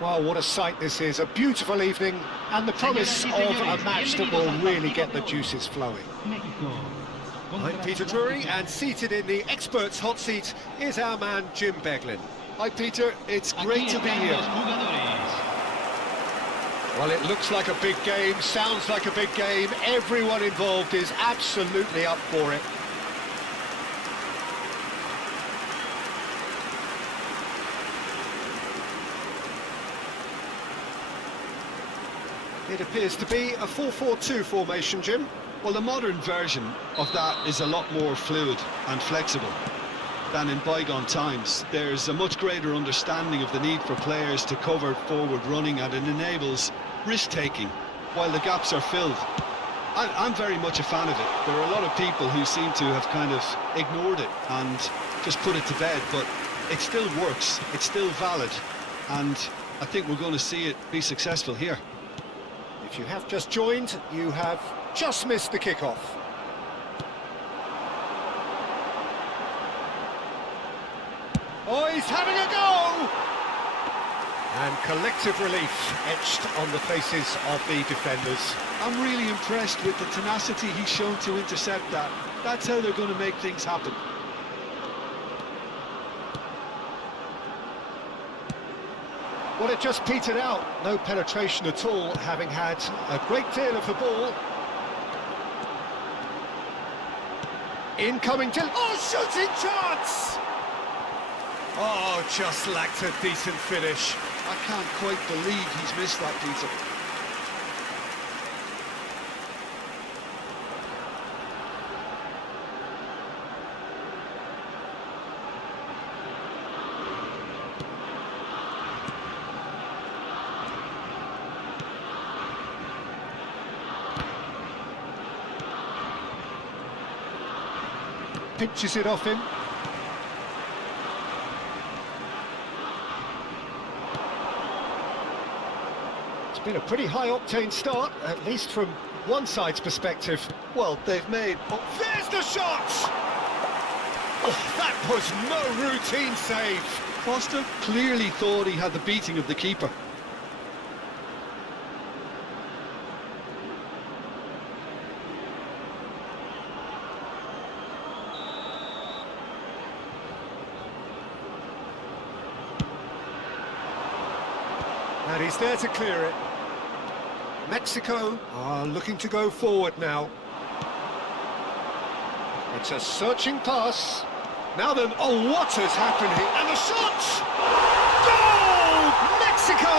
Well, what a sight this is, a beautiful evening, and the promise of a match that will really get the juices flowing. I'm Peter Drury, and seated in the experts' hot seat is our man Jim Beglin. Hi Peter, it's great to be here. Well, it looks like a big game, sounds like a big game, everyone involved is absolutely up for it. It appears to be a 4-4-2 formation, Jim. Well, the modern version of that is a lot more fluid and flexible than in bygone times. There's a much greater understanding of the need for players to cover forward running, and it enables risk-taking while the gaps are filled. I'm very much a fan of it. There are a lot of people who seem to have kind of ignored it and just put it to bed, but it still works, it's still valid, and I think we're going to see it be successful here. If you have just joined, you have just missed the kickoff. Oh, he's having a go! And collective relief etched on the faces of the defenders. I'm really impressed with the tenacity he's shown to intercept that. That's how they're going to make things happen. Well, it just petered out. No penetration at all, having had a great deal of the ball. Incoming to... Oh, shooting chance! Oh, just lacked a decent finish. I can't quite believe he's missed that, Peter. Pinches it off him. It's been a pretty high-octane start, at least from one side's perspective. Well, they've made... Oh, there's the shot! Oh, that was no routine save. Foster clearly thought he had the beating of the keeper. And he's there to clear it. Mexico are looking to go forward now. It's a searching pass. Now then, oh, what has happened here? And the shot! Goal! Mexico!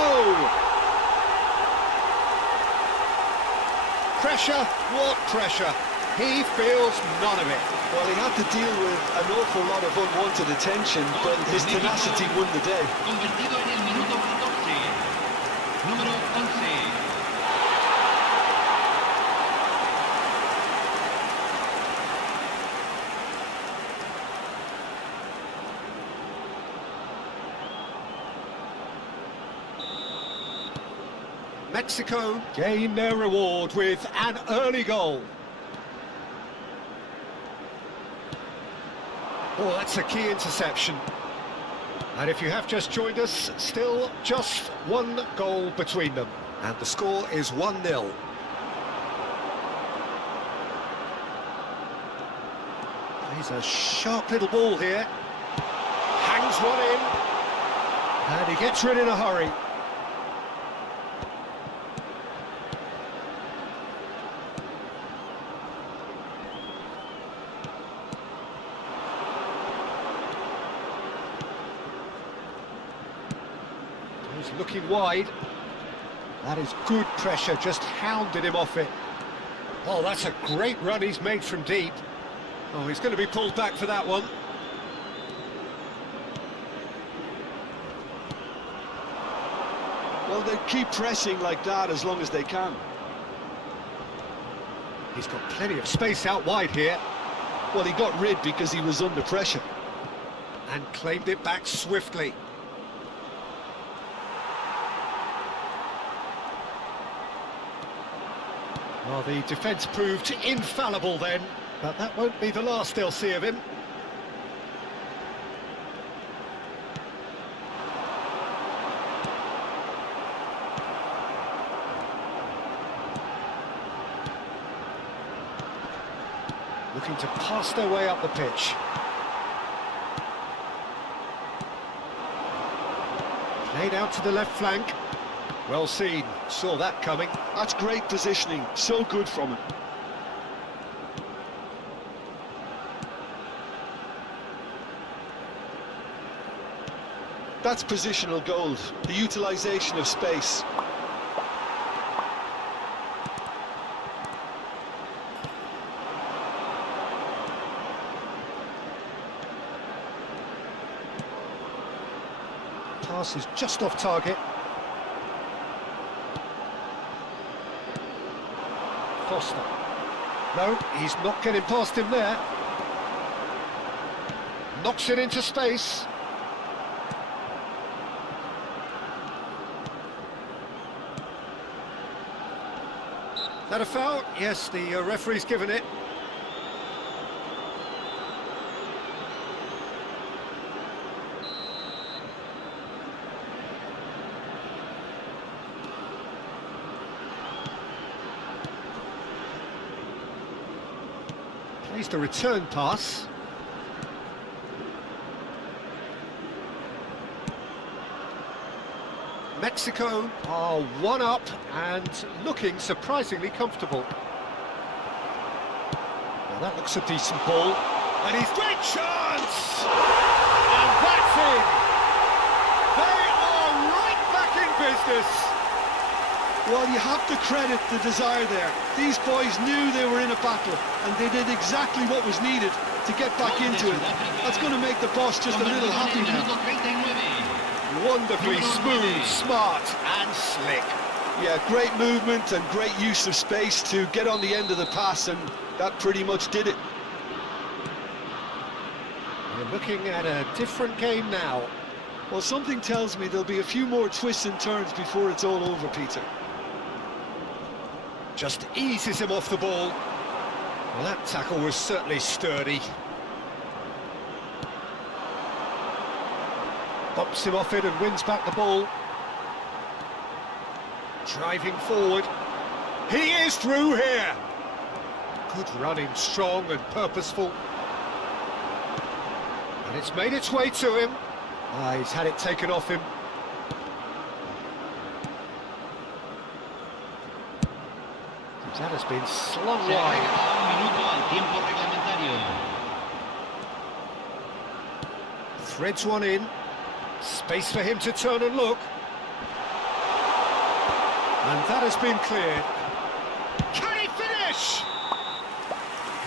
Pressure, what pressure? He feels none of it. Well, he had to deal with an awful lot of unwanted attention, but his tenacity won the day. Número 11. Mexico gain their reward with an early goal. Oh, that's a key interception. And if you have just joined us, still just one goal between them. And the score is 1-0. He's a sharp little ball here. Hangs one in. And he gets rid in a hurry. He's looking wide. That is good pressure, just hounded him off it. Oh, that's a great run he's made from deep. Oh, he's going to be pulled back for that one. Well, they keep pressing like that as long as they can. He's got plenty of space out wide here. Well, he got rid because he was under pressure. And claimed it back swiftly. Well, the defence proved infallible then, but that won't be the last they'll see of him. Looking to pass their way up the pitch. Played out to the left flank. Well seen, saw that coming. That's great positioning, so good from him. That's positional gold, the utilisation of space. Pass is just off target. Foster. No, he's not getting past him there. Knocks it into space. That a foul? Yes, the referee's given it. Plays the return pass. Mexico are one up and looking surprisingly comfortable. Now that looks a decent ball, and he's great chance! And that's in! They are right back in business! Well, you have to credit the desire there. These boys knew they were in a battle, and they did exactly what was needed to get back into it. That's going to make the boss just a little happy now. Wonderfully smooth, smart and slick. Yeah, great movement and great use of space to get on the end of the pass, and that pretty much did it. We're looking at a different game now. Well, something tells me there'll be a few more twists and turns before it's all over, Peter. Just eases him off the ball. Well, that tackle was certainly sturdy. Bumps him off it and wins back the ball. Driving forward. He is through here. Good running, strong and purposeful. And it's made its way to him. He's had it taken off him. That has been slung wide. Threads one in. Space for him to turn and look. And that has been cleared. Can he finish?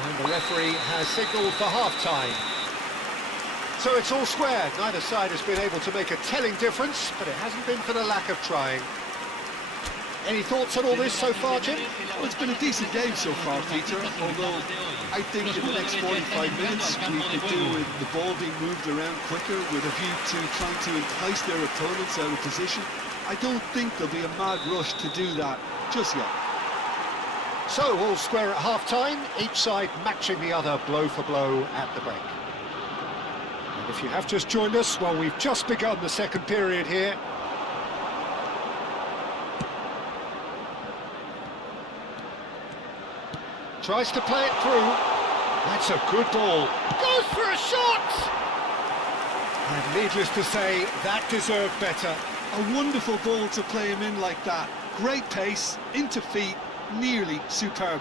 And the referee has signalled for half-time. So it's all square. Neither side has been able to make a telling difference, but it hasn't been for the lack of trying. Any thoughts on all this so far, Jim? Well, it's been a decent game so far, Peter, although I think in the next 45 minutes we could do with the ball being moved around quicker with a view to trying to entice their opponents out of position. I don't think there'll be a mad rush to do that just yet. So, all square at half-time, each side matching the other blow for blow at the break. And if you have just joined us, well, we've just begun the second period here. Tries to play it through. That's a good ball. Goes for a shot! And needless to say, that deserved better. A wonderful ball to play him in like that. Great pace, into feet, nearly superb.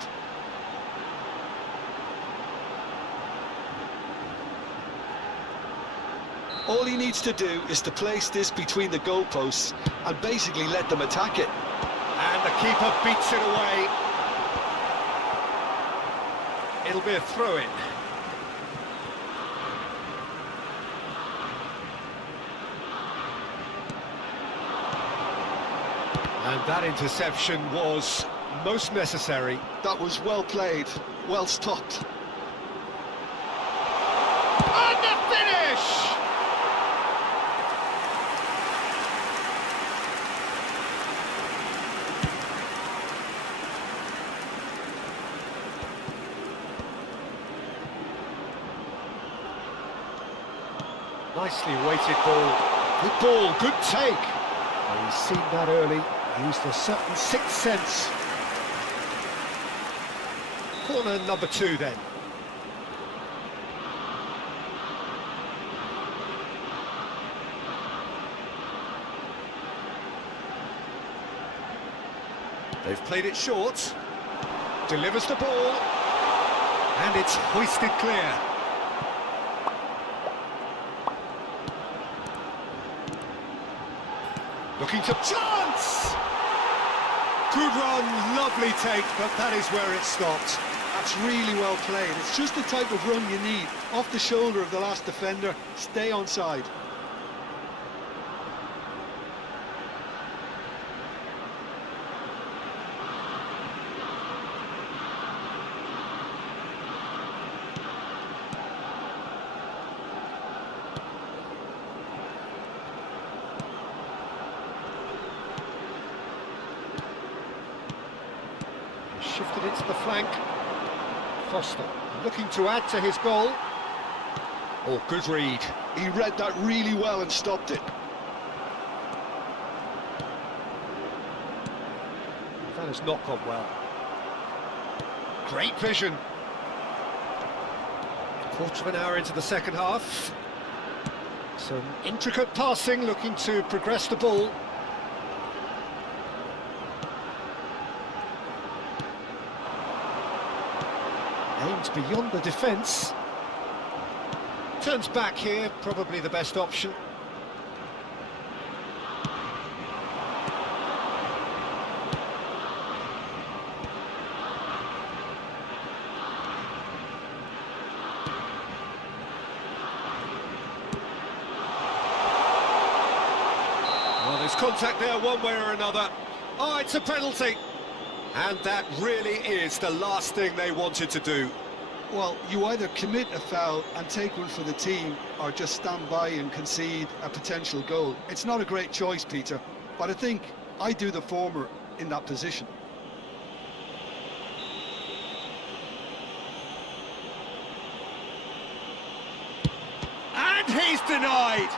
All he needs to do is to place this between the goalposts and basically let them attack it. And the keeper beats it away. It'll be a throw-in. And that interception was most necessary. That was well played, well stopped. And the finish! Nicely weighted ball, good take. Well, he's seen that early, used a certain sixth sense. Corner number 2 then. They've played it short. Delivers the ball. And it's hoisted clear. Looking to chance! Good run, lovely take, but that is where it stopped. That's really well played. It's just the type of run you need. Off the shoulder of the last defender, stay onside. Shifted it to the flank. Foster looking to add to his goal. Oh, good read. He read that really well and stopped it. That has not gone well. Great vision. Quarter of an hour into the second half. Some intricate passing, looking to progress the ball. Aims beyond the defence. Turns back here, probably the best option. Well, there's contact there one way or another. Oh, it's a penalty. And that really is the last thing they wanted to do. Well, you either commit a foul and take one for the team, or just stand by and concede a potential goal. It's not a great choice, Peter, but I think I do the former in that position. And he's denied!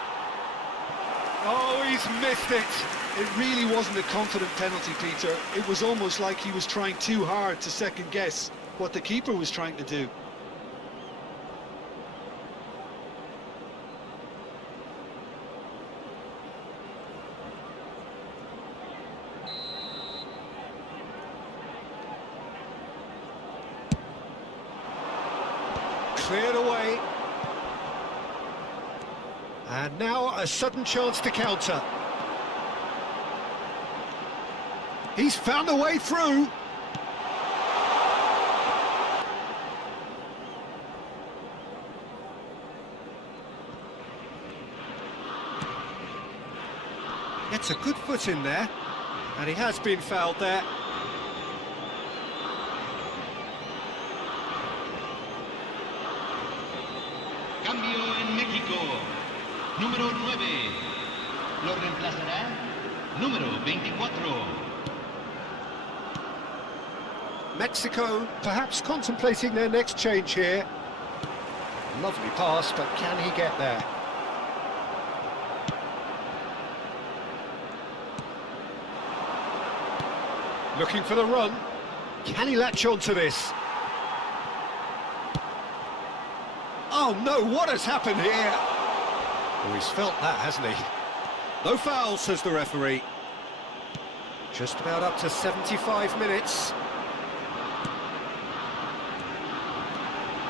Oh, he's missed it! It really wasn't a confident penalty, Peter. It was almost like he was trying too hard to second guess what the keeper was trying to do. Cleared away. And now a sudden chance to counter. He's found a way through. Gets a good foot in there, and he has been fouled there. Cambio en México. Número 9. Lo reemplazará número 24. Mexico perhaps contemplating their next change here. Lovely pass, but can he get there? Looking for the run. Can he latch on to this? Oh no, what has happened here? Oh, he's felt that, hasn't he? No foul, says the referee. Just about up to 75 minutes.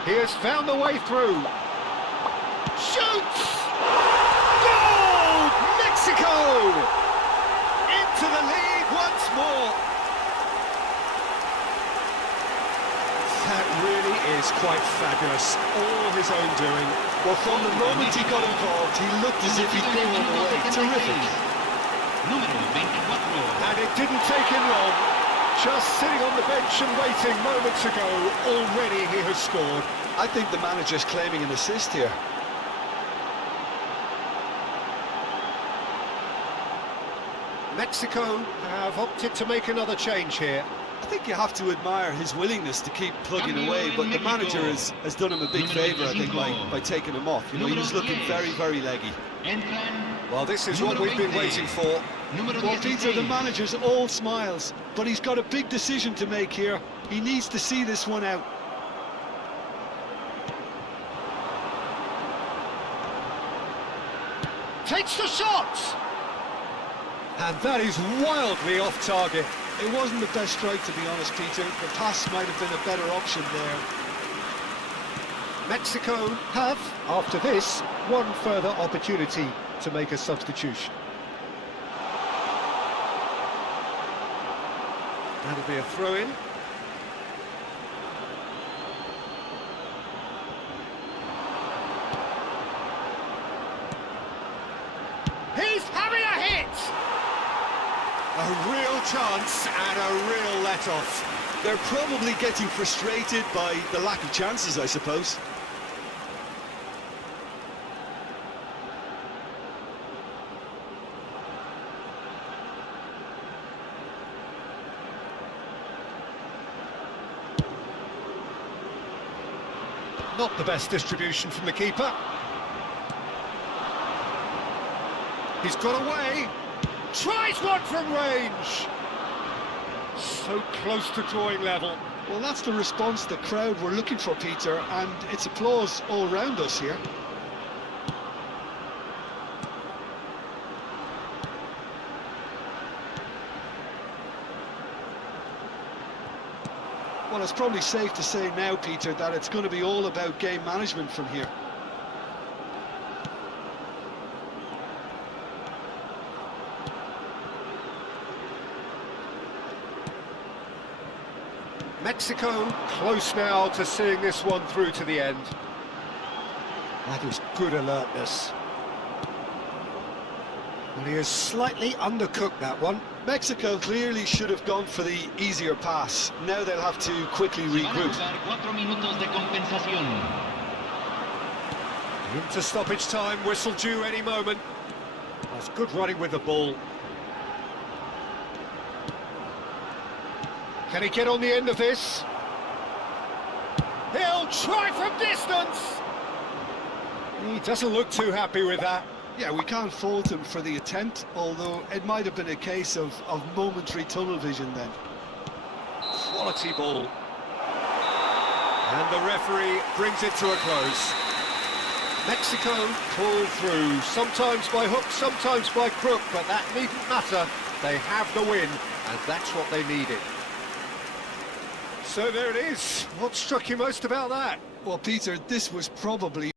He has found the way through. Shoots! Goal! Mexico! Into the lead once more. That really is quite fabulous. All his own doing. Well, from the moment he got involved, he looked as if he'd blown away. Terrific. Número 24. And it didn't take him long. Just sitting on the bench and waiting moments ago, already he has scored. I think the manager's claiming an assist here. Mexico have opted to make another change here. I think you have to admire his willingness to keep plugging away, but the manager has done him a big favour, I think, by taking him off. You know, he was looking very, very leggy. Well, this is what we've been waiting for. Well, Peter, the manager's all smiles, but he's got a big decision to make here. He needs to see this one out. Takes the shot! And that is wildly off target. It wasn't the best strike, to be honest, Peter. The pass might have been a better option there. Mexico have, after this, one further opportunity to make a substitution. That'll be a throw-in. He's having a hit! A real chance and a real let-off. They're probably getting frustrated by the lack of chances, I suppose. Not the best distribution from the keeper. He's got away. Tries one from range. So close to drawing level. Well, that's the response the crowd were looking for, Peter, and it's applause all round us here. Well, it's probably safe to say now, Peter, that it's going to be all about game management from here. Mexico close now to seeing this one through to the end. That is good alertness. And he has slightly undercooked that one. Mexico clearly should have gone for the easier pass. Now they'll have to quickly regroup. Into stoppage time, whistle due any moment. That's good running with the ball. Can he get on the end of this? He'll try from distance! He doesn't look too happy with that. Yeah, we can't fault him for the attempt, although it might have been a case of momentary tunnel vision then. Quality ball. And the referee brings it to a close. Mexico pull through, sometimes by hook, sometimes by crook, but that needn't matter. They have the win, and that's what they needed. So there it is. What struck you most about that? Well, Peter, this was probably